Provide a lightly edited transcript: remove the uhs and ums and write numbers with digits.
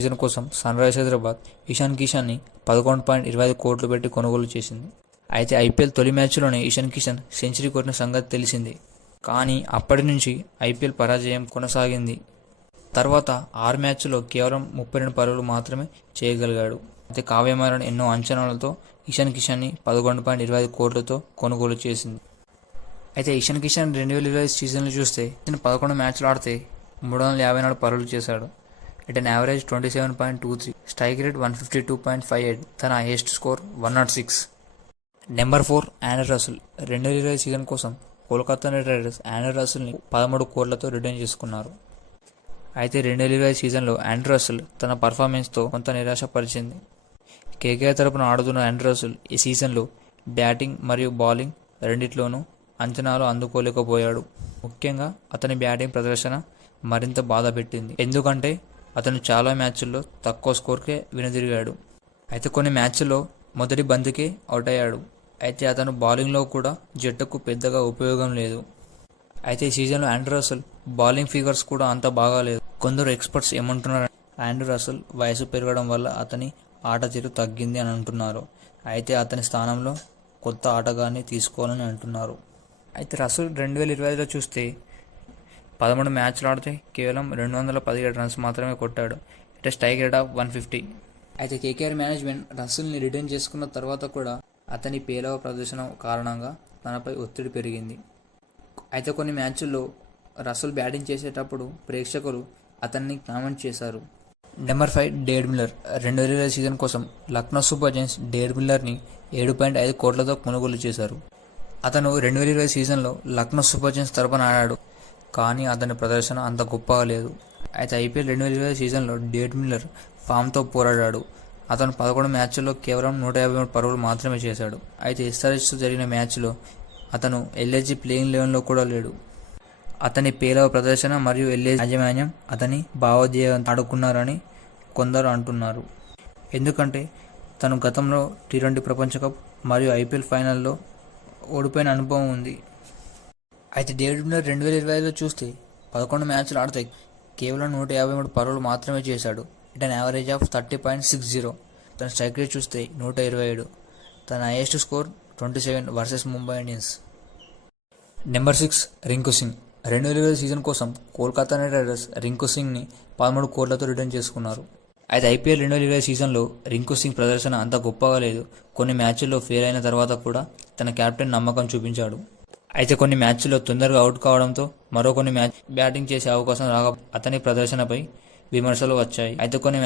Season కోసం sun Risers Hyderabad Ishan కిషన్ని 11.25 కోట్లు పెట్టి కొనుగోలు చేసింది. అయితే ఐపీఎల్ తొలి మ్యాచ్లోనే ఇషాన్ కిషన్ సెంచరీ కొట్టిన సంగతి తెలిసిందే. కానీ అప్పటి నుంచి ఐపీఎల్ పరాజయం కొనసాగింది. తర్వాత 6 మ్యాచ్ల్లో కేవలం 32 పరుగులు మాత్రమే చేయగలిగాడు. అయితే కావ్యమారన్ ఎన్నో అంచనాలతో ఇషాన్ కిషన్ని 11.25 కోట్లతో కొనుగోలు చేసింది. అయితే ఇషాన్ కిషన్ 2020 సీజన్లో చూస్తే 11 మ్యాచ్లు ఆడితే 354 పరుగులు చేశాడు. At an average 27.23, strike rate 152.58, తన highest score 106. Number 4 Andre Russell. 2020 season కోసం కోల్కతా నైట్ రైడర్స్ ఆండ్రే రసెల్ని 13 కోట్లతో రిటైన్ చేసుకున్నారు. అయితే 2020 సీజన్లో ఆండ్రే రసెల్ తన పర్ఫార్మెన్స్తో కొంత నిరాశపరిచింది. కేకేఆర్ తరపున ఆడుతున్న ఆండ్రే రసెల్ ఈ సీజన్లో బ్యాటింగ్ మరియు బౌలింగ్ రెండిట్లోనూ అంచనాలు అందుకోలేకపోయాడు. ముఖ్యంగా అతని బ్యాటింగ్ ప్రదర్శన మరింత బాధ పెట్టింది. ఎందుకంటే అతను చాలా మ్యాచ్ల్లో తక్కువ స్కోర్కే వెనుదిరిగాడు. అయితే కొన్ని మ్యాచ్ల్లో మొదటి బంతికే అవుట్ అయ్యాడు. అయితే అతను బౌలింగ్లో కూడా జట్టుకు పెద్దగా ఉపయోగం లేదు. అయితే ఈ సీజన్లో ఆండ్రే రసెల్ బౌలింగ్ ఫిగర్స్ కూడా అంత బాగాలేదు. కొందరు ఎక్స్పర్ట్స్ ఏమంటున్నారు, ఆండ్రే రసెల్ వయసు పెరగడం వల్ల అతని ఆట తీరు తగ్గింది అని అంటున్నారు. అయితే అతని స్థానంలో కొత్త ఆటగాన్ని తీసుకోవాలని అంటున్నారు. అయితే రసెల్ 2020లో చూస్తే 13 మ్యాచ్లు ఆడితే కేవలం 217 రన్స్ మాత్రమే కొట్టాడు. అంటే స్ట్రైక్ రేట్ ఆఫ్ 150. అయితే కేకేఆర్ మేనేజ్మెంట్ రసెల్ని రిటైన్ చేసుకున్న తర్వాత కూడా అతని పేలవ ప్రదర్శన కారణంగా తనపై ఒత్తిడి పెరిగింది. అయితే కొన్ని మ్యాచ్ల్లో రసెల్ బ్యాటింగ్ చేసేటప్పుడు ప్రేక్షకులు అతన్ని కామెంట్ చేశారు. Number 5 David Miller. 2020 సీజన్ కోసం లక్నో సూపర్ జైంట్స్ డేవిడ్ మిల్లర్ని 7.5 కోట్లతో కొనుగోలు చేశారు. అతను 2020 సీజన్లో లక్నో సూపర్ జైంట్స్ తరపున ఆడాడు. కానీ అతని ప్రదర్శన అంత గొప్పగా లేదు. అయితే ఐపీఎల్ 2020 సీజన్లో డేవిడ్ మిల్లర్ ఫామ్తో పోరాడాడు. అతను 11 మ్యాచ్ల్లో కేవలం 153 పరుగులు మాత్రమే చేశాడు. అయితే ఎస్ఆర్హెచ్తో జరిగిన మ్యాచ్లో అతను ఎల్ఏజీ ప్లేయింగ్ 11లో కూడా లేడు. అతని పేలవ ప్రదర్శన మరియు ఎల్ఏజీ యాజమాన్యం అతని భావోద్వేగం ఆడుకున్నారని కొందరు అంటున్నారు. ఎందుకంటే తను గతంలో T20 ప్రపంచ కప్ మరియు ఐపీఎల్ ఫైనల్లో ఓడిపోయిన అనుభవం ఉంది. అయితే డేవిడ్ మిల్లర్ 2020లో చూస్తే 11 మ్యాచ్లు ఆడితే కేవలం 153 పరుగులు మాత్రమే చేశాడు. It an average of 30.60. తన స్ట్రైక్ రేట్ చూస్తే 127. తన highest score 27 versus Mumbai Indians. Number 6 Rinku Singh. 2020 season కోసం కోల్కతా నైట్ రైడర్స్ రింకు సింగ్ని 13 కోట్లతో రిటైన్ చేసుకున్నారు. అయితే ఐపీఎల్ 2020 సీజన్లో రింకు సింగ్ ప్రదర్శన అంత గొప్పగా లేదు. కొన్ని మ్యాచ్ల్లో ఫెయిల్ అయిన తర్వాత కూడా తన కెప్టెన్ నమ్మకం చూపించాడు. అయితే కొన్ని మ్యాచ్ల్లో తొందరగా అవుట్ కావడంతో మరో కొన్ని మ్యాచ్ బ్యాటింగ్ చేసే అవకాశం రాక అతని ప్రదర్శనపై విమర్శలు వచ్చాయి. అయితే కొన్ని